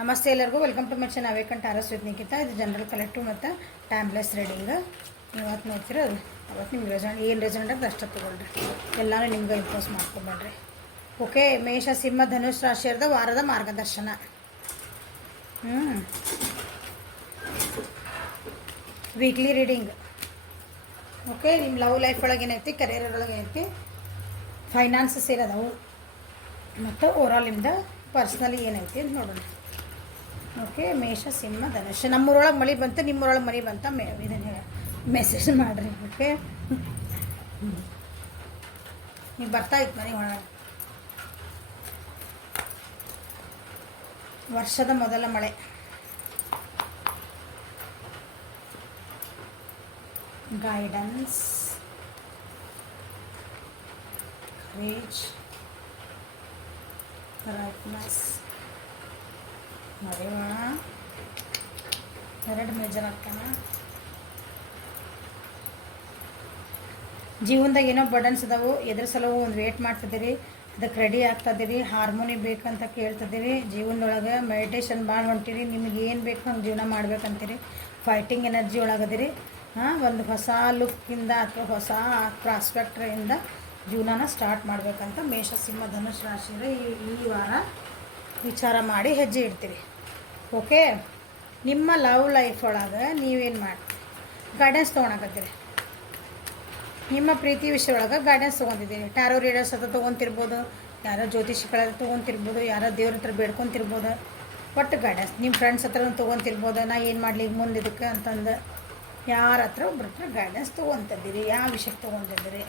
ನಮಸ್ತೆ ಎಲ್ಲರಿಗೂ welcome to my channel awakened auras with Nikhita. ಇದು ಜನರಲ್ ಕಲೆಕ್ಟಿವ್ ಮತ್ತು ಟೈಮ್ಲೆಸ್ ರೀಡಿಂಗ್. ಇವತ್ತು ನೋಡ್ತಿರೋದು ಅವತ್ತು ನಿಮ್ಗೆ ಏನು ರೆಸಲ್ಟ್ ಅಂತ ಅಷ್ಟು ತೊಗೊಳ್ರಿ. ಎಲ್ಲನೂ ನಿಮ್ಗೆ ಇಂಪೋಸ್ ಮಾಡ್ಕೊಬೇಡ್ರಿ. ಓಕೆ, ಮೇಷ ಸಿಂಹ ಧನುಷ್ ರಾಶಿಯರ್ದ ವಾರದ ಮಾರ್ಗದರ್ಶನ. Weekly reading. ಓಕೆ, ನಿಮ್ಮ ಲವ್ ಲೈಫ್ ಒಳಗೆ ಏನೈತಿ, ಕರಿಯರ್ ಒಳಗೆ ಏನೈತಿ, ಫೈನಾನ್ಸಸ್ ಏನದಾವು ಮತ್ತು ಓವರಾಲ್ ನಿಮ್ದು ಪರ್ಸ್ನಲಿ ಏನೈತಿ ಅಂತ ನೋಡೋಣ. ಓಕೆ, ಮೇಷ ಸಿಂಹ ಧನುಷ್. ನಮ್ಮೂರೊಳಗೆ ಮಳೆ ಬಂತು, ನಿಮ್ಮೂರೊಳಗೆ ಮಳೆ ಬಂತ ಇದನ್ನು ಮೆಸೇಜ್ ಮಾಡಿರಿ. ಓಕೆ, ನೀವು ಬರ್ತಾಯಿತ್ತು ಮನೆ ಒಳಗೆ. ವರ್ಷದ ಮೊದಲ ಮಳೆ. ಗೈಡೆನ್ಸ್, ಕರೇಜ್, ರೈಟ್ನೆಸ್, ಮರೆಯೋಣ. ಎರಡು ಮೇಜರ್ ಹಾಕೋಣ. ಜೀವನದಾಗ ಏನೋ ಬರ್ಡನ್ಸ್ ಅದಾವು, ಎದ್ರ ಸಲವು ಒಂದು ವೇಟ್ ಮಾಡ್ತಿದ್ದೀರಿ, ಅದಕ್ಕೆ ರೆಡಿ ಆಗ್ತದಿರಿ. ಹಾರ್ಮೋನಿ ಬೇಕಂತ ಕೇಳ್ತಿದ್ದೀರಿ. ಜೀವನದೊಳಗೆ ಮೆಡಿಟೇಷನ್ ಭಾಳ ಹೊಂಟಿರಿ. ನಿಮಗೆ ಏನು ಬೇಕು ಹಂಗೆ ಜೀವನ ಮಾಡ್ಬೇಕಂತೀರಿ. Fighting energy ಒಳಗದಿರಿ. ಒಂದು ಹೊಸ ಲುಕ್ಕಿಂದ ಅಥವಾ ಹೊಸ ಪ್ರಾಸ್ಪೆಕ್ಟ್ರಿಂದ ಜೀವನನ ಸ್ಟಾರ್ಟ್ ಮಾಡಬೇಕಂತ ಮೇಷ ಸಿಂಹ ಧನುಷ್ ರಾಶಿಯವರು ಈ ವಾರ ವಿಚಾರ ಮಾಡಿ ಹೆಜ್ಜೆ ಇಡ್ತೀರಿ. ಓಕೆ, ನಿಮ್ಮ ಲವ್ ಲೈಫ್ ಒಳಗೆ ನೀವೇನು ಮಾಡ್ತೀರಿ, ಗೈಡೆನ್ಸ್ ತೊಗೊಳಕತ್ತೀರಿ. ನಿಮ್ಮ ಪ್ರೀತಿ ವಿಷಯ ಒಳಗೆ ಗೈಡೆನ್ಸ್ ತೊಗೊತಿದ್ದೀರಿ. ಟ್ಯಾರೋ ರೀಡರ್ಸ್ ಹತ್ರ ತೊಗೊತಿರ್ಬೋದು, ಯಾರೋ ಜ್ಯೋತಿಷಿಗಳ ತೊಗೊತಿರ್ಬೋದು, ಯಾರೋ ದೇವ್ರ ಹತ್ರ ಬೇಡ್ಕೊತಿರ್ಬೋದು. ಒಟ್ಟು ಗೈಡೆನ್ಸ್ ನಿಮ್ಮ ಫ್ರೆಂಡ್ಸ್ ಹತ್ರ ತೊಗೊತಿರ್ಬೋದು. ನಾ ಏನು ಮಾಡಲಿ ಈಗ ಮುಂದೆ ಇದಕ್ಕೆ ಅಂತಂದು ಯಾರ ಹತ್ರ ಒಬ್ರ ಹತ್ರ ಗೈಡೆನ್ಸ್ ತೊಗೊತಿದ್ದೀರಿ. ಯಾವ ವಿಷಯಕ್ಕೆ ತೊಗೊತಿದ್ದೀರಿ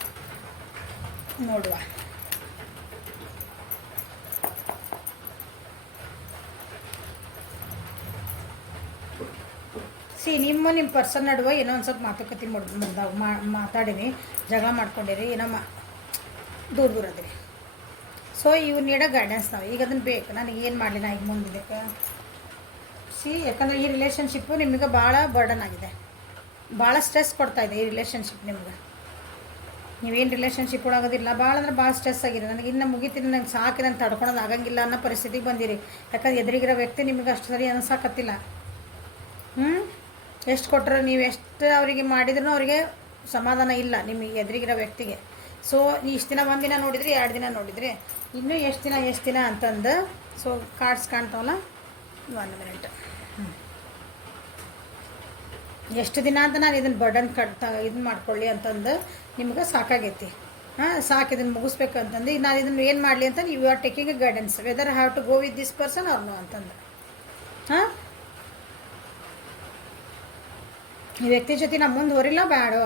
ನೋಡುವ. ನಿಮ್ಮ ಪರ್ಸನ್ ನಡುವೆ ಏನೋ ಒಂದು ಸ್ವಲ್ಪ ಮಾತುಕತೆ ಮಾತಾಡಿರಿ, ಜಗಳ ಮಾಡ್ಕೊಂಡಿರಿ, ಏನೋ ದೂರ ಅದ್ರಿ. ಸೊ ಇವು ನೀಡೋ ಗೈಡೆನ್ಸ್ ನಾವು ಈಗ ಅದನ್ನು ಬೇಕು. ನನಗೆ ಏನು ಮಾಡಲಿ ನಾ ಈಗ ಮುಂದಿದ್ದಕ್ಕೆ. ಯಾಕಂದರೆ ಈ ರಿಲೇಷನ್ಶಿಪ್ಪು ನಿಮಗೆ ಭಾಳ ಬರ್ಡನ್ ಆಗಿದೆ, ಭಾಳ ಸ್ಟ್ರೆಸ್ ಕೊಡ್ತಾಯಿದೆ ಈ ರಿಲೇಷನ್ಶಿಪ್ ನಿಮ್ಗೆ. ನೀವೇನು ರಿಲೇಷನ್ಶಿಪ್ ಒಳಗೋದಿಲ್ಲ, ಭಾಳ ಅಂದ್ರೆ ಭಾಳ ಸ್ಟ್ರೆಸ್ ಆಗಿದೆ. ನನಗೆ ಇನ್ನು ಮುಗಿತೀನಿ, ನನಗೆ ಸಾಕಿ, ನಾನು ತಡ್ಕೊಳೋದು ಆಗಂಗಿಲ್ಲ ಅನ್ನೋ ಪರಿಸ್ಥಿತಿಗೆ ಬಂದಿರಿ. ಯಾಕಂದ್ರೆ ಎದುರಿಗಿರೋ ವ್ಯಕ್ತಿ ನಿಮಗೆ ಅಷ್ಟು ಸರಿ ಅನ್ಸಾಕತ್ತಿಲ್ಲ. ಎಷ್ಟು ಕೊಟ್ಟರು, ನೀವು ಎಷ್ಟು ಅವರಿಗೆ ಮಾಡಿದ್ರೂ ಅವರಿಗೆ ಸಮಾಧಾನ ಇಲ್ಲ ನಿಮಗೆ ಎದುರಿಗಿರೋ ವ್ಯಕ್ತಿಗೆ. ಸೊ ಇಷ್ಟು ದಿನ ಒಂದಿನ ನೋಡಿದ್ರಿ, 2 ದಿನ ನೋಡಿದ್ರಿ, ಇನ್ನೂ ಎಷ್ಟು ದಿನ ಅಂತಂದು. ಸೊ ಕಾರ್ಡ್ಸ್ ಕಾಣ್ತಾವಲ್ಲ, 1 ಮಿನಿಟ್. ಎಷ್ಟು ದಿನ ಅಂತ ನಾನು ಇದನ್ನು ಬರ್ಡನ್ ಇದನ್ನು ಮಾಡ್ಕೊಳ್ಳಿ ಅಂತಂದು ನಿಮ್ಗೆ ಸಾಕಾಗೈತಿ. ಸಾಕು, ಇದನ್ನು ಮುಗಿಸ್ಬೇಕು ಅಂತಂದು. ನಾನು ಇದನ್ನು ಏನು ಮಾಡಲಿ ಅಂತ ನೀವು are taking a guidance whether have to go with this person or no ಅಂತಂದು. ಈ ವ್ಯಕ್ತಿ ಜೊತೆ ನಾವು ಮುಂದೆ ಹೊರಿಲ್ಲ ಬೇಡೋ,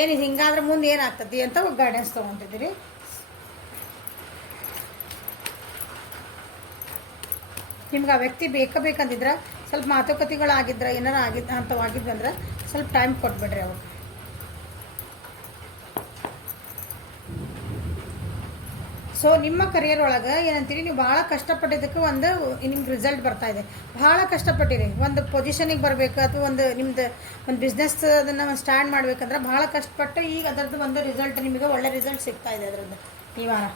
ಏನು ಹಿಂಗಾದ್ರೆ ಮುಂದೆ ಏನಾಗ್ತದೆ ಅಂತ ಗೈಡೆನ್ಸ್ ತೊಗೊತಿದ್ದೀರಿ. ನಿಮ್ಗೆ ಆ ವ್ಯಕ್ತಿ ಬೇಕಂತಿದ್ರೆ, ಸ್ವಲ್ಪ ಮಾತುಕತೆಗಳಾಗಿದ್ರೆ, ಏನಾರು ಅಂಥವಾಗಿದ್ದಂದ್ರೆ ಸ್ವಲ್ಪ ಟೈಮ್ ಕೊಟ್ಬಿಡ್ರಿ ಅವ್ರು. ಸೊ ನಿಮ್ಮ ಕರಿಯರ್ ಒಳಗೆ ಏನಂತೀರಿ, ನೀವು ಭಾಳ ಕಷ್ಟಪಟ್ಟಿದ್ದಕ್ಕೆ ಒಂದು ನಿಮ್ಗೆ ರಿಸಲ್ಟ್ ಬರ್ತಾಯಿದೆ. ಭಾಳ ಕಷ್ಟಪಟ್ಟಿರಿ, ಒಂದು ಪೊಸಿಷನಿಗೆ ಬರಬೇಕು ಅಥವಾ ನಿಮ್ದು ಒಂದು ಬಿಸ್ನೆಸ್ ಅದನ್ನು ಸ್ಟಾರ್ಟ್ ಮಾಡ್ಬೇಕಂದ್ರೆ ಭಾಳ ಕಷ್ಟಪಟ್ಟು ಈಗ ಅದರದ್ದು ಒಂದು ರಿಸಲ್ಟ್ ನಿಮಗೆ ಒಳ್ಳೆ ರಿಸಲ್ಟ್ ಸಿಗ್ತಾಯಿದೆ ಅದರದ್ದು ಈ ವಾರ.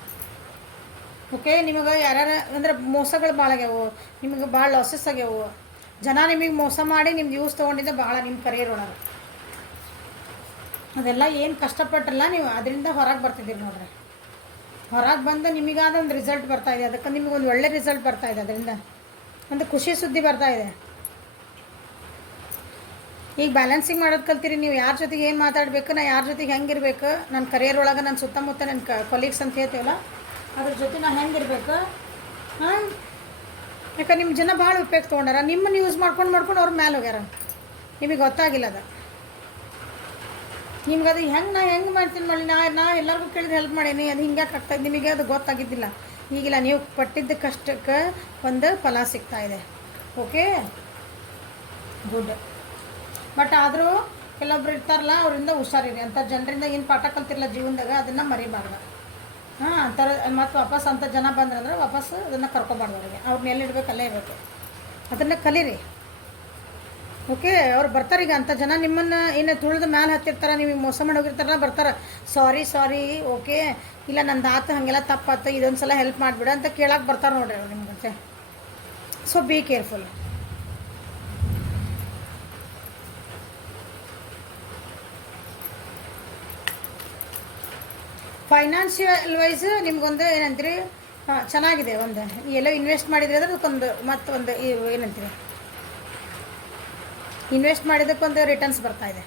ಓಕೆ, ನಿಮಗೆ ಯಾರ್ಯಾರು ಅಂದ್ರೆ ಮೋಸಗಳು ಭಾಳ ಆಗ್ಯಾವು, ನಿಮಗೆ ಭಾಳ ಲಾಸಸ್ ಆಗ್ಯಾವು. ಜನ ನಿಮಗೆ ಮೋಸ ಮಾಡಿ ನಿಮ್ದು ಯೂಸ್ ತೊಗೊಂಡಿದ್ದೆ ಭಾಳ ನಿಮ್ಮ ಕರಿಯರ್ ಒಳಗೆ. ಅದೆಲ್ಲ ಏನು ಕಷ್ಟಪಟ್ಟಲ್ಲ ನೀವು ಅದರಿಂದ ಹೊರಗೆ ಬರ್ತಿದ್ದೀರಿ ನೋಡ್ರಿ. ಹೊರಗೆ ಬಂದು ನಿಮಗಾದ ಒಂದು ರಿಸಲ್ಟ್ ಬರ್ತಾಯಿದೆ. ಅದಕ್ಕೆ ನಿಮಗೊಂದು ಒಳ್ಳೆ ರಿಸಲ್ಟ್ ಬರ್ತಾಯಿದೆ. ಅದರಿಂದ ಒಂದು ಖುಷಿ ಸುದ್ದಿ ಬರ್ತಾಯಿದೆ. ಈಗ ಬ್ಯಾಲೆನ್ಸಿಂಗ್ ಮಾಡೋದು ಕಲ್ತೀರಿ ನೀವು. ಯಾರ ಜೊತೆಗೆ ಏನು ಮಾತಾಡಬೇಕು, ನಾ ಯಾರ ಜೊತೆಗೆ ಹೆಂಗಿರ್ಬೇಕು, ನನ್ನ ಕರಿಯರ್ ಒಳಗೆ ನನ್ನ ಸುತ್ತಮುತ್ತ ನನ್ನ ಕೊಲೀಗ್ಸ್ ಅಂತ ಹೇಳ್ತೀವಲ್ಲ, ಅದ್ರ ಜೊತೆ ನಾನು ಹೆಂಗಿರ್ಬೇಕು. ಯಾಕಂದ್ರೆ ನಿಮ್ಮ ಜನ ಭಾಳ ಉಪಯೋಗ ತೊಗೊಂಡಾರ. ನಿಮ್ಮನ್ನು ಯೂಸ್ ಮಾಡ್ಕೊಂಡು ಅವ್ರ ಮೇಲೆ ಹೋಗ್ಯಾರ. ನಿಮಗೆ ಗೊತ್ತಾಗಿಲ್ಲ ಅದು. ನಿಮ್ಗೆ ಅದು ನಾ ಹೆಂಗೆ ಮಾಡ್ತೀನಿ ಮಾಡಿ, ನಾ ಎಲ್ಲರಿಗೂ ಕೇಳಿದ್ರೆ ಹೆಲ್ಪ್ ಮಾಡೀನಿ, ಅದು ಹಿಂಗೆ ಆಗ್ತಾಯಿದೆ. ನಿಮಗೆ ಅದು ಗೊತ್ತಾಗಿದ್ದಿಲ್ಲ. ಈಗಿಲ್ಲ, ನೀವು ಪಟ್ಟಿದ್ದ ಕಷ್ಟಕ್ಕೆ ಒಂದು ಫಲ ಸಿಗ್ತಾಯಿದೆ. Okay, good. ಬಟ್ ಆದರೂ ಕೆಲವೊಬ್ರು ಇರ್ತಾರಲ್ಲ, ಅವರಿಂದ ಹುಷಾರಿರಿ. ಅಂಥ ಜನರಿಂದ ಏನು ಪಾಠ ಕಲ್ತಿರಲ್ಲ ಜೀವನದಾಗ, ಅದನ್ನು ಮರಿಬಾರ್ದು. ಅಂಥರ ಮತ್ತು ವಾಪಸ್ ಅಂಥ ಜನ ಬಂದ್ರಂದ್ರೆ ವಾಪಸ್ ಅದನ್ನು ಕರ್ಕೊಬಾರ್ದು. ಅವ್ರನ್ನ ಎಲ್ಲಿಡ್ಬೇಕು ಅಲ್ಲೇ ಇರಬೇಕು. ಅದನ್ನು ಕಲೀರಿ. ಓಕೆ, ಅವ್ರು ಬರ್ತಾರೆ. ಈಗ ಅಂಥ ಜನ ನಿಮ್ಮನ್ನು ಏನು ತುಳಿದು ಮ್ಯಾಲೆ ಹತ್ತಿರ್ತಾರೆ, ನಿಮಗೆ ಮೋಸ ಮಾಡಿ ಹೋಗಿರ್ತಾರಲ್ಲ, ಬರ್ತಾರೆ. ಸಾರಿ ಓಕೆ, ಇಲ್ಲ ನಂದು ಆತು, ಹಾಗೆಲ್ಲ ತಪ್ಪಾತು, ಇದೊಂದು ಸಲ ಹೆಲ್ಪ್ ಮಾಡಿಬಿಡ ಅಂತ ಕೇಳಕ್ಕೆ ಬರ್ತಾರೆ ನೋಡ್ರಿ ಅವ್ರು ನಿಮ್ಗಂತೆ. So be careful. Financial wise ನಿಮ್ಗೊಂದು ಏನಂತೀರಿ ಚೆನ್ನಾಗಿದೆ. ಒಂದು ಎಲ್ಲ ಇನ್ವೆಸ್ಟ್ ಮಾಡಿದ್ರೆ ಅಂದ್ರೆ ಅದಕ್ಕೊಂದು ಮತ್ತೊಂದು ಏನಂತೀರಿ ಇನ್ವೆಸ್ಟ್ ಮಾಡಿದ್ದಕ್ಕೊಂದು ರಿಟರ್ನ್ಸ್ ಬರ್ತಾ ಇದೆ.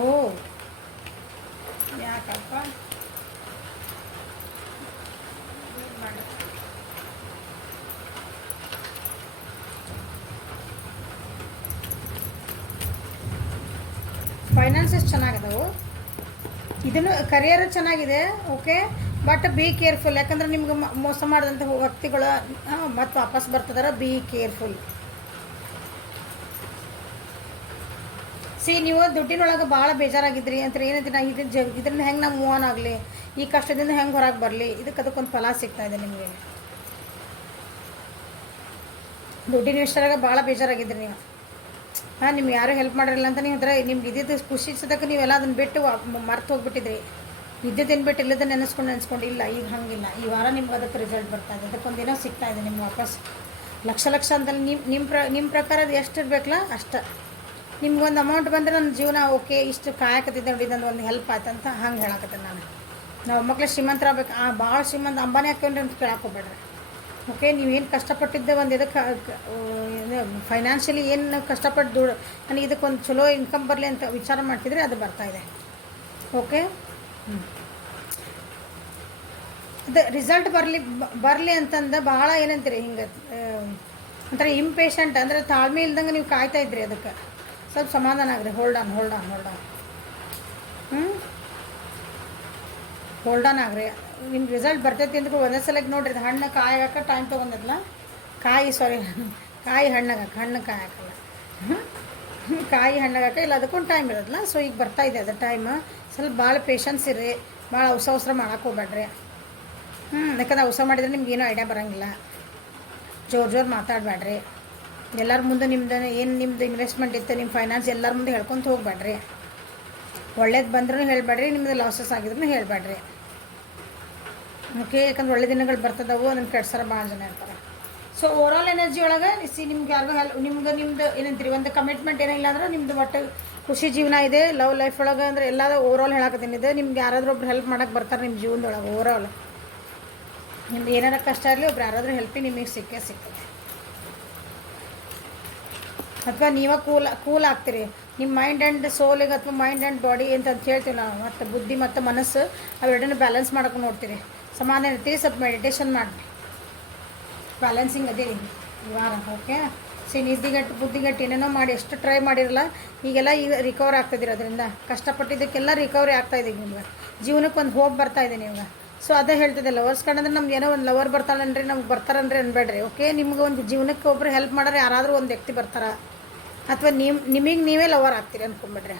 ಓ ಯಾಕಪ್ಪ ಫೈನಾನ್ಸಸ್ ಚೆನ್ನಾಗಿದಾವೆ, ಇದನ್ನು ಕರಿಯರ್ ಚೆನ್ನಾಗಿದೆ. Okay, but be careful. ಯಾಕಂದ್ರೆ ನಿಮ್ಗೆ ಮೋಸ ಮಾಡಿದಂಥ ವ್ಯಕ್ತಿಗಳು ಮತ್ತೆ ವಾಪಸ್ ಬರ್ತದಾರ. Be careful. ನೀವು ದುಡ್ಡಿನೊಳಗೆ ಭಾಳ ಬೇಜಾರಾಗಿದ್ರಿ ಅಂತ ಏನಂತ ನಾ ಇದರಿಂದ ಹೆಂಗೆ ನಾವು ಮೂವ್ ಆನ್ ಆಗಲಿ, ಈ ಕಷ್ಟದಿಂದ ಹೆಂಗೆ ಹೊರಗೆ ಬರಲಿ, ಅದಕ್ಕೊಂದು ಫಲ ಸಿಗ್ತಾ ಇದೆ ನಿಮಗೆ. ದುಡ್ಡಿನ ವಿಷಯದಾಗ ಭಾಳ ಬೇಜಾರಾಗಿದ್ರಿ ನೀವು. ನಿಮ್ಗೆ ಯಾರೂ ಹೆಲ್ಪ್ ಮಾಡಿರಲ್ಲ ಅಂತ ನೀವು ನಿಮ್ಗೆ ಇದ್ದಿದ್ದು ಖುಷಿ ಸದಕ್ಕೆ ನೀವೆಲ್ಲ ಅದನ್ನು ಬಿಟ್ಟು ಮರ್ತು ಹೋಗ್ಬಿಟ್ಟಿದ್ರಿ. ಇದ್ದದ್ದೇನು ಬಿಟ್ಟು ಇಲ್ಲದನ್ನು ನೆನೆಸ್ಕೊಂಡು ಇಲ್ಲ. ಈಗ ಹಂಗಿಲ್ಲ. ಈ ವಾರ ನಿಮ್ಗೆ ಅದಕ್ಕೆ ರಿಸಲ್ಟ್ ಬರ್ತಾ ಇದೆ, ಅದಕ್ಕೊಂದೇನೋ ಸಿಗ್ತಾ ಇದೆ ನಿಮ್ಗೆ ವಾಪಸ್. ಲಕ್ಷ ಅಂತಲ್ಲಿ ನಿಮ್ಮ ಪ್ರಕಾರ ಅದು ಎಷ್ಟು ಇರಬೇಕಲ್ಲ ಅಷ್ಟು. ನಿಮ್ಗೊಂದು ಅಮೌಂಟ್ ಬಂದರೆ ನನ್ನ ಜೀವನ ಓಕೆ, ಇಷ್ಟು ಕಾಯಕತ್ತಿದ್ದೆ ನೋಡಿ, ಇದೊಂದು ಒಂದು ಹೆಲ್ಪ್ ಆಯ್ತು ಅಂತ ಹಂಗೆ ಹೇಳಕತ್ತೆ ನಾನು. ನಾವು ಮಕ್ಕಳು ಶ್ರೀಮಂತರಾಗಬೇಕು, ಭಾಳ ಶ್ರೀಮಂತ ಅಂಬಾನಿ ಹಾಕೊಂಡ್ರಿ ಅಂತ ಕೇಳಕ್ಕೆ ಹೋಗ್ಬೇಡ್ರಿ. ಓಕೆ, ನೀವೇನು ಕಷ್ಟಪಟ್ಟಿದ್ದೆ ಒಂದು ಇದಕ್ಕೆ ಫೈನಾನ್ಷಿಯಲಿ ಏನು ಕಷ್ಟಪಟ್ಟು ನನಗೆ ಇದಕ್ಕೊಂದು ಚಲೋ ಇನ್ಕಮ್ ಬರಲಿ ಅಂತ ವಿಚಾರ ಮಾಡ್ತಿದ್ರೆ ಅದು ಬರ್ತಾಯಿದೆ. ಓಕೆ, ಅದು ರಿಸಲ್ಟ್ ಬರಲಿ ಅಂತಂದು ಭಾಳ ಏನಂತೀರಿ ಹಿಂಗೆ ಒಂಥರ ಇಂಪೇಷಂಟ್ ಅಂದರೆ ತಾಳ್ಮೆ ಇಲ್ದಂಗೆ ನೀವು ಕಾಯ್ತಾ ಇದ್ರಿ. ಅದಕ್ಕೆ ಸ್ವಲ್ಪ ಸಮಾಧಾನ ಆಗ್ರಿ. ಹೋಲ್ಡ್ ಆನ್ ಆಗ್ರಿ. ನಿಮ್ಮ ರಿಸಲ್ಟ್ ಬರ್ತೈತಿ ಅಂದ್ರೂ ಒಂದೇ ಸಲಕ್ಕೆ ನೋಡ್ರಿ. ಅದು ಹಣ್ಣು ಕಾಯಿ ಹಾಕೋ ಟೈಮ್ ತೊಗೊಂಡದಲ್ಲ, ಕಾಯಿ ಹಣ್ಣಾಗಕ್ಕೆ ಹಣ್ಣು ಕಾಯಿ ಹಾಕಲ್ಲ, ಕಾಯಿ ಹಣ್ಣಾಗಕ್ಕೆ ಇಲ್ಲ, ಅದಕ್ಕೊಂದು ಟೈಮ್ ಇರೋದಿಲ್ಲ. ಸೊ ಈಗ ಬರ್ತಾಯಿದೆ ಅದು ಟೈಮ್. ಸ್ವಲ್ಪ ಭಾಳ ಪೇಷನ್ಸ್ ಇರ್ರಿ, ಭಾಳ ಅವಸರ ಮಾಡಕ್ಕೆ ಹೋಗ್ಬೇಡ್ರಿ. ಯಾಕಂದ್ರೆ ಅವಸರ ಮಾಡಿದರೆ ನಿಮ್ಗೇನೂ ಐಡಿಯಾ ಬರೋಂಗಿಲ್ಲ. ಜೋರು ಮಾತಾಡಬೇಡ್ರಿ. ಎಲ್ಲರ ಮುಂದೆ ನಿಮ್ಮದು ಇನ್ವೆಸ್ಟ್ಮೆಂಟ್ ಇತ್ತು, ನಿಮ್ಮ ಫೈನಾನ್ಸ್ ಎಲ್ಲರ ಮುಂದೆ ಹೇಳ್ಕೊತ ಹೋಗ್ಬೇಡ್ರಿ. ಒಳ್ಳೇದು ಬಂದ್ರೂ ಹೇಳಬೇಡ್ರಿ, ನಿಮ್ಮದು ಲಾಸಸ್ ಆಗಿದ್ರೂ ಹೇಳಬೇಡ್ರಿ. ಓಕೆ, ಯಾಕಂದ್ರೆ ಒಳ್ಳೆ ದಿನಗಳು ಬರ್ತದವು, ಅದನ್ನು ಕೆಡ್ಸರ ಭಾಳ ಜನ ಇರ್ತಾರೆ. ಸೊ ಓವರಾಲ್ ಎನರ್ಜಿ ಒಳಗೆ ನಿಮ್ಗೆ ಯಾರಿಗೂ ನಿಮ್ದು ಏನಂತೀರಿ ಒಂದು ಕಮಿಟ್ಮೆಂಟ್ ಏನಿಲ್ಲ ಅಂದ್ರೆ ನಿಮ್ಮದು ಒಟ್ಟು ಖುಷಿ ಜೀವನ ಇದೆ. ಲವ್ ಲೈಫ್ ಒಳಗೆ ಅಂದರೆ ಎಲ್ಲ ಓವರಾಲ್ ಹೇಳಕತ್ತೀನಿದೆ. ನಿಮ್ಗೆ ಯಾರಾದರೂ ಒಬ್ರು ಹೆಲ್ಪ್ ಮಾಡೋಕ್ಕೆ ಬರ್ತಾರೆ ನಿಮ್ಮ ಜೀವನದೊಳಗೆ. ಓವರಾಲ್ ನಿಮ್ದು ಏನಾರ ಕಷ್ಟ ಇರಲಿ ಒಬ್ರು ಯಾರಾದರೂ ಹೆಲ್ಪಿ ನಿಮಗೆ ಸಿಗ್ತದೆ. ಅಥವಾ ನೀವೇ ಕೂಲ್ ಆಗ್ತೀರಿ. ನಿಮ್ಮ ಮೈಂಡ್ ಆ್ಯಂಡ್ ಸೋಲಿಗೆ ಅಥವಾ ಮೈಂಡ್ ಆ್ಯಂಡ್ ಬಾಡಿ ಅಂತ ಹೇಳ್ತೀವಿ ನಾವು. ಮತ್ತು ಬುದ್ಧಿ ಮತ್ತು ಮನಸ್ಸು ಅವೆರಡನ್ನು ಬ್ಯಾಲೆನ್ಸ್ ಮಾಡೋಕೆ ನೋಡ್ತೀರಿ. ಸಮಾನ ಇರ್ತೀರಿ. ಸ್ವಲ್ಪ ಮೆಡಿಟೇಷನ್ ಮಾಡಿರಿ. ಬ್ಯಾಲೆನ್ಸಿಂಗ್ ಅದೇ ಈ ವಾರ. ಓಕೆ, ಬುದ್ಧಿಗಟ್ಟು ಏನೇನೋ ಮಾಡಿ ಎಷ್ಟು ಟ್ರೈ ಮಾಡಿರಲ್ಲ, ಈಗೆಲ್ಲ ರಿಕವರ್ ಆಗ್ತಾಯಿದ್ದೀರಿ. ಅದರಿಂದ ಕಷ್ಟಪಟ್ಟಿದ್ದಕ್ಕೆಲ್ಲ ರಿಕವರಿ ಆಗ್ತಾಯಿದೆ. ನಿಮ್ಗೆ ಜೀವನಕ್ಕೆ ಒಂದು ಹೋಪ್ ಬರ್ತಾಯಿದೆ ನಿಮ್ಗೆ. ಸೊ ಅದೇ ಹೇಳ್ತಿದ್ದೆ, ಲವರ್ಸ್ ಕಂಡ್ರೆ ನಮ್ಗೆ ಏನೋ ಒಂದು ಲವರ್ ಬರ್ತಾಳನ್ರಿ, ನಮ್ಗೆ ಬರ್ತಾರನ್ರಿ ಅನ್ಬೇಡ್ರಿ. ಓಕೆ, ನಿಮ್ಗೆ ಒಂದು ಜೀವನಕ್ಕೆ ಒಬ್ಬರು ಹೆಲ್ಪ್ ಮಾಡೋರು ಯಾರಾದರೂ ಒಂದು ವ್ಯಕ್ತಿ ಬರ್ತಾರೆ, ಅಥವಾ ನಿಮಗೆ ನೀವೇ ಲವರ್ ಆಗ್ತೀರಿ ಅಂದ್ಕೊಂಬಿಡ್ರಿ.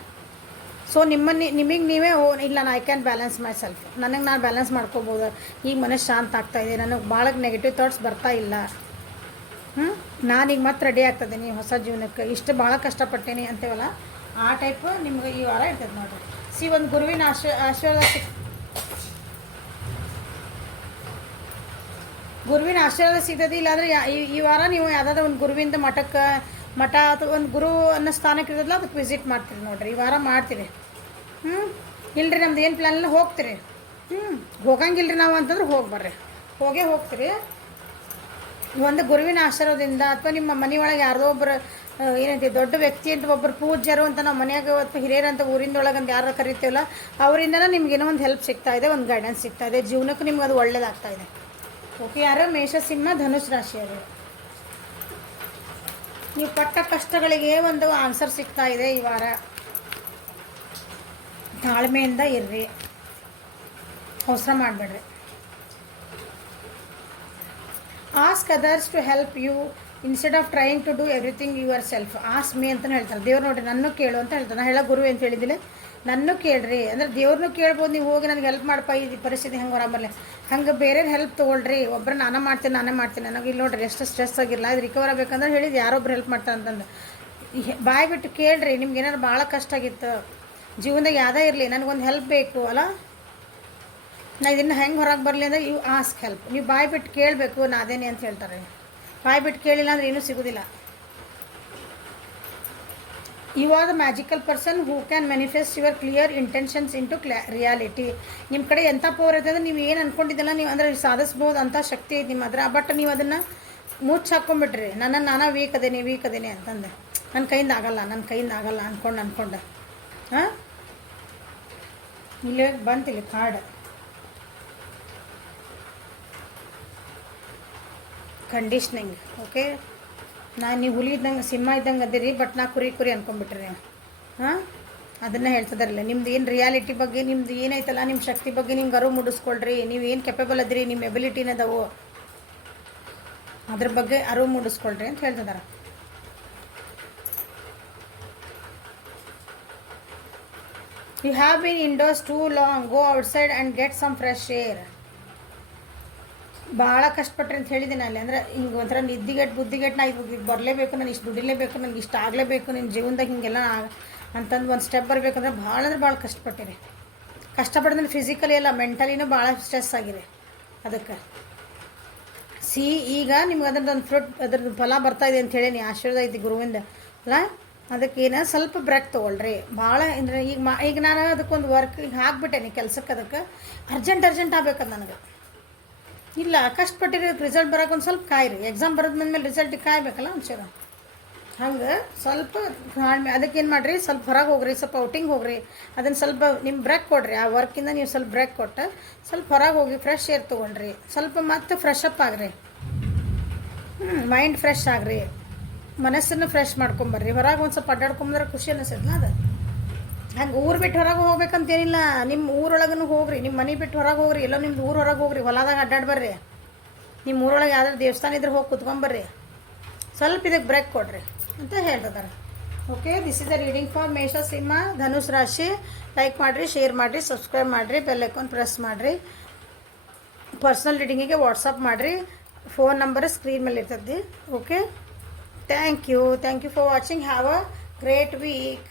ಸೊ ನಿಮಗೆ ನೀವೇ ಇಲ್ಲ, I can balance my self, ನನಗೆ ನಾನು ಬ್ಯಾಲೆನ್ಸ್ ಮಾಡ್ಕೋಬೋದು, ಈಗ ಮನಸ್ಸು ಶಾಂತ ಆಗ್ತಾಯಿದೆ, ನನಗೆ ಭಾಳ ನೆಗೆಟಿವ್ ಥಾಟ್ಸ್ ಬರ್ತಾ ಇಲ್ಲ, ನಾನೀಗ ಮತ್ತೆ ರೆಡಿ ಆಗ್ತದೆ ಹೊಸ ಜೀವನಕ್ಕೆ, ಇಷ್ಟು ಭಾಳ ಕಷ್ಟಪಟ್ಟೇನಿ ಅಂತೇವಲ್ಲ, ಆ ಟೈಪ್ ನಿಮ್ಗೆ ಈ ವಾರ ಇರ್ತದೆ ನೋಡಿರಿ. ಒಂದು ಗುರುವಿನ ಆಶೀರ್ವಾದ ಸಿಗ್ತದೆ. ಇಲ್ಲಾಂದರೆ ಈ ವಾರ ನೀವು ಯಾವುದಾದ್ರೂ ಒಂದು ಗುರುವಿಂದ ಮಠ ಅಥವಾ ಒಂದು ಗುರು ಅನ್ನೋ ಸ್ಥಾನಕ್ಕೆ ಇರೋದಿಲ್ಲ, ಅದಕ್ಕೆ ವಿಸಿಟ್ ಮಾಡ್ತೀರಿ ನೋಡಿರಿ. ಈ ವಾರ ಮಾಡ್ತೀರಿ. ಇಲ್ಲರಿ ನಮ್ದು ಏನು ಪ್ಲ್ಯಾನ್ ಇಲ್ಲ, ಹೋಗ್ತೀರಿ. ಹೋಗಂಗಿಲ್ಲರಿ ನಾವು ಅಂತಂದ್ರೆ ಹೋಗ್ಬರ್ರಿ, ಹೋಗ್ತೀರಿ. ಒಂದು ಗುರುವಿನ ಆಶೀರ್ವಾದದಿಂದ ಅಥವಾ ನಿಮ್ಮ ಮನೆಯೊಳಗೆ ಯಾರ್ದೋ ಒಬ್ಬರು ಏನಂತೀವಿ ದೊಡ್ಡ ವ್ಯಕ್ತಿ ಅಂತ ಒಬ್ಬರು ಪೂಜ್ಯರು ಅಂತ ನಾವು ಮನೆಯಾಗ ಅಥವಾ ಹಿರಿಯರು ಅಂತ ಊರಿಂದೊಳಗೆ ಅಂತ ಯಾರು ಕರಿತೀವಲ್ಲ, ಅವರಿಂದನೇ ನಿಮ್ಗೆ ಏನೋ ಒಂದು ಹೆಲ್ಪ್ ಸಿಗ್ತಾಯಿದೆ, ಒಂದು ಗೈಡೆನ್ಸ್ ಸಿಗ್ತಾಯಿದೆ, ಜೀವನಕ್ಕೂ ನಿಮ್ಗೆ ಅದು ಒಳ್ಳೇದಾಗ್ತಾಯಿದೆ. ಓಕೆ, ಯಾರು ಮೇಷಸಿಂಹ ಧನುಷ್ ರಾಶಿಯವರು, ನೀವು ಪಟ್ಟ ಕಷ್ಟಗಳಿಗೆ ಒಂದು ಆನ್ಸರ್ ಸಿಗ್ತಾ ಇದೆ ಈ ವಾರ. ತಾಳ್ಮೆಯಿಂದ ಇರ್ರಿ, ಅವಸರ ಮಾಡಬೇಡ್ರಿ. Ask others to help you instead of trying to do everything yourself. Ask me ಅಂತಲೇ ಹೇಳ್ತಾರೆ ದೇವ್ರು. ನೋಡಿರಿ, ನನ್ನೂ ಕೇಳು ಅಂತ ಹೇಳ್ತಾರೆ. ನಾನು ಹೇಳೋ ಗುರು ಅಂತ ಹೇಳಿದಿಲ್ಲ, ನನ್ನೂ ಕೇಳ್ರಿ ಅಂದರೆ ದೇವ್ರನ್ನೂ ಕೇಳ್ಬೋದು. ನೀವು ಹೋಗಿ ನನಗೆ ಹೆಲ್ಪ್ ಮಾಡಪ್ಪ, ಈ ಪರಿಸ್ಥಿತಿ ಹೆಂಗೆ ಹೊರಬರಲಿ, ಹಂಗೆ ಬೇರೆ ಹೆಲ್ಪ್ ತೊಗೊಳ್ರಿ. ಒಬ್ಬರು ನಾನೇ ಮಾಡ್ತೀನಿ ನನಗೆ ಇಲ್ಲಿ ನೋಡಿರಿ ಎಷ್ಟು ಸ್ಟ್ರೆಸ್ ಆಗಿರಲ್ಲ, ಇದು ರಿಕವರ್ ಆಗಬೇಕಂದ್ರೆ ಹೇಳಿದ್ದು ಯಾರೊಬ್ರು ಹೆಲ್ಪ್ ಮಾಡ್ತಾರೆ ಅಂತಂದು ಬಾಯ್ ಬಿಟ್ಟು ಕೇಳ್ರಿ. ನಿಮ್ಗೆ ಏನಾದ್ರು ಭಾಳ ಕಷ್ಟ ಆಗಿತ್ತು ಜೀವನದಾಗ ಯಾವುದೇ ಇರಲಿ, ನನಗೊಂದು ಹೆಲ್ಪ್ ಬೇಕು ಅಲ್ಲ, ನಾ ಇದನ್ನು ಹೆಂಗೆ ಹೊರಗೆ ಬರಲಿ ಅಂದರೆ ಯು ಆಸ್ಕ್ ಹೆಲ್ಪ್. ನೀವು ಬಾಯಿ ಬಿಟ್ಟು ಕೇಳಬೇಕು, ನಾ ಅದೇನೆ ಅಂತ ಹೇಳ್ತಾರೆ. ಬಾಯಿ ಬಿಟ್ಟು ಕೇಳಿಲ್ಲ ಅಂದರೆ ಏನೂ ಸಿಗೋದಿಲ್ಲ. You are the magical person who can manifest your clear intentions into reality. ನಿಮ್ಮ ಕಡೆ ಎಂಥ ಪವರ್ ಇರ್ತದೆ, ನೀವು ಏನು ಅಂದ್ಕೊಂಡಿದ್ದಲ್ಲ ನೀವು ಅಂದರೆ ಸಾಧಿಸ್ಬೋದು ಅಂಥ ಶಕ್ತಿ ಐತೆ ನಿಮ್ಮ ಹತ್ರ. ಬಟ್ ನೀವು ಅದನ್ನು ಮುಚ್ಚಿ ಹಾಕ್ಕೊಂಬಿಟ್ರಿ, ನಾನು ವೀಕ್ ಅದೇನೆ ಅಂತಂದೆ. ನನ್ನ ಕೈಯಿಂದ ಆಗಲ್ಲ ಅಂದ್ಕೊಂಡು ಹಾಂ, ಇಲ್ಲಿ ಬಂತಿಲ್ಲಿ ಕಾರ್ಡ್ ಕಂಡೀಷ್ನಿಂಗ್. ಓಕೆ, ನೀವು ಹುಲಿ ಇದ್ದಂಗೆ ಸಿಂಹ ಇದ್ದಂಗೆ ಅದಿರಿ, ಬಟ್ ನಾ ಕುರಿ ಅಂದ್ಕೊಂಡ್ಬಿಟ್ರಿ ನೀವು. ಹಾಂ, ಅದನ್ನು ಹೇಳ್ತದಾರಲ್ಲ, ನಿಮ್ದು ಏನು ರಿಯಾಲಿಟಿ ಬಗ್ಗೆ, ನಿಮ್ದು ಏನೈತಲ್ಲ ನಿಮ್ಮ ಶಕ್ತಿ ಬಗ್ಗೆ ನಿಮ್ಗೆ ಅರಿವು ಮೂಡಿಸ್ಕೊಳ್ರಿ. ನೀವು ಏನು ಕೆಪೇಬಲ್ ಅದಿರಿ, ನಿಮ್ಮ ಎಬಿಲಿಟಿನದವು, ಅದ್ರ ಬಗ್ಗೆ ಅರಿವು ಮೂಡಿಸ್ಕೊಳ್ರಿ ಅಂತ ಹೇಳ್ತಿದ್ದಾರೆ. You have been indoors too long, go outside and get some fresh air. ಭಾಳ ಕಷ್ಟಪಟ್ರಿ ಅಂತ ಹೇಳಿದ್ದೀನಿ ಅಲ್ಲಿ. ಅಂದರೆ ಹಿಂಗೆ ಒಂಥರ ಬುದ್ಧಿಗೆಟ್ಟು ನಾ ಇದು ಬರಲೇಬೇಕು, ನಾನು ಇಷ್ಟು ದುಡಿಲೇಬೇಕು, ನನಗೆ ಇಷ್ಟ ಆಗಲೇಬೇಕು ನಿನ್ನ ಜೀವನದಾಗ ಹಿಂಗೆಲ್ಲ ಅಂತಂದು ಒಂದು ಸ್ಟೆಪ್ ಬರಬೇಕಂದ್ರೆ ಭಾಳ ಕಷ್ಟಪಟ್ಟಿರಿ. ಕಷ್ಟಪಡಿದ್ರೆ ಫಿಸಿಕಲಿ ಎಲ್ಲ ಮೆಂಟಲಿನೂ ಭಾಳ ಸ್ಟ್ರೆಸ್ ಆಗಿದೆ. ಅದಕ್ಕೆ ಈಗ ನಿಮ್ಗೆ ಅದ್ರದ್ದು ಫಲ ಬರ್ತಾಯಿದೆ ಅಂತ ಹೇಳಿ ಆಶೀರ್ವಾದ ಐತಿ ಗುರುವಿಂದ ಅಲ್ಲ. ಅದಕ್ಕೇನು ಸ್ವಲ್ಪ ಬ್ರೇಕ್ ತೊಗೊಳ್ರಿ. ಭಾಳ ಅಂದರೆ ಈಗ ನಾನು ಅದಕ್ಕೊಂದು ವರ್ಕ್ ಈಗ ಹಾಕ್ಬಿಟ್ಟೇನೆ ಕೆಲಸಕ್ಕೆ. ಅದಕ್ಕೆ ಅರ್ಜೆಂಟ್ ಆಗ್ಬೇಕದು ನನಗೆ. ಇಲ್ಲ, ಕಷ್ಟಪಟ್ಟಿರಿ, ರಿಸಲ್ಟ್ ಬರೋಕೆ ಒಂದು ಸ್ವಲ್ಪ ಕಾಯಿರಿ. ಎಕ್ಸಾಮ್ ಬರೋದು ಬಂದಮೇಲೆ ರಿಸಲ್ಟಿಗೆ ಕಾಯಬೇಕಲ್ಲ ಒಂಚೂರು. ಹಂಗೆ ಸ್ವಲ್ಪ ಅದಕ್ಕೇನು ಮಾಡಿರಿ, ಸ್ವಲ್ಪ ಹೊರಗೆ ಹೋಗ್ರಿ, ಸ್ವಲ್ಪ ಔಟಿಂಗ್ ಹೋಗ್ರಿ. ಅದನ್ನು ಸ್ವಲ್ಪ ನಿಮ್ಮ ಬ್ರೇಕ್ ಕೊಡ್ರಿ. ಆ ವರ್ಕಿಂದ ನೀವು ಸ್ವಲ್ಪ ಬ್ರೇಕ್ ಕೊಟ್ಟು ಸ್ವಲ್ಪ ಹೊರಗೆ ಹೋಗಿ ಫ್ರೆಶ್ ಏರ್ ತೊಗೊಂಡ್ರಿ. ಸ್ವಲ್ಪ ಮತ್ತೆ ಫ್ರೆಶ್ ಅಪ್ ಆಗ್ರಿ. ಮೈಂಡ್ ಫ್ರೆಶ್ ಆಗ್ರಿ, ಮನಸ್ಸನ್ನು ಫ್ರೆಶ್ ಮಾಡ್ಕೊಂಬರ್ರಿ. ಹೊರಗೆ ಒಂದು ಸ್ವಲ್ಪ ಅಡ್ಡಾಡ್ಕೊಂಬಂದ್ರೆ ಖುಷಿ ಅನ್ನಿಸ್ತೈತಲ್ಲ ಅದು. ಹಂಗೆ ಊರು ಬಿಟ್ಟು ಹೊರಗೆ ಹೋಗ್ಬೇಕಂತೇನಿಲ್ಲ, ನಿಮ್ಮ ಊರೊಳಗೂ ಹೋಗ್ರಿ, ನಿಮ್ಮ ಮನೆ ಬಿಟ್ಟು ಹೊರಗೆ ಹೋಗ್ರಿ, ಎಲ್ಲೋ ನಿಮ್ದು ಊರು ಹೊರಗೆ ಹೋಗ್ರಿ, ಹೊಲದಾಗ ಅಡ್ಡಾಡ್ಬರ್ರಿ. ನಿಮ್ಮ ಊರೊಳಗೆ ಯಾವ್ದಾದ್ರು ದೇವಸ್ಥಾನ ಇದ್ರೆ ಹೋಗಿ ಕುತ್ಕೊಂಬರ್ರಿ. ಸ್ವಲ್ಪ ಇದಕ್ಕೆ ಬ್ರೇಕ್ ಕೊಡ್ರಿ ಅಂತ ಹೇಳ್ತಿದ್ದಾರೆ. Okay, this is the reading for ಮೇಷ, ಸಿಂಹ, ಧನುಸ್ ರಾಶಿ. ಲೈಕ್ ಮಾಡಿರಿ, ಶೇರ್ ಮಾಡಿರಿ, ಸಬ್ಸ್ಕ್ರೈಬ್ ಮಾಡಿರಿ, ಬೆಲ್ ಐಕಾನ್ ಪ್ರೆಸ್ ಮಾಡಿರಿ. ಪರ್ಸ್ನಲ್ ರೀಡಿಂಗಿಗೆ ವಾಟ್ಸಪ್ ಮಾಡಿರಿ. ಫೋನ್ ನಂಬರ್ ಸ್ಕ್ರೀನ್ ಮೇಲೆ ಇರ್ತದೆ. Okay, thank you for watching. Have a great weak.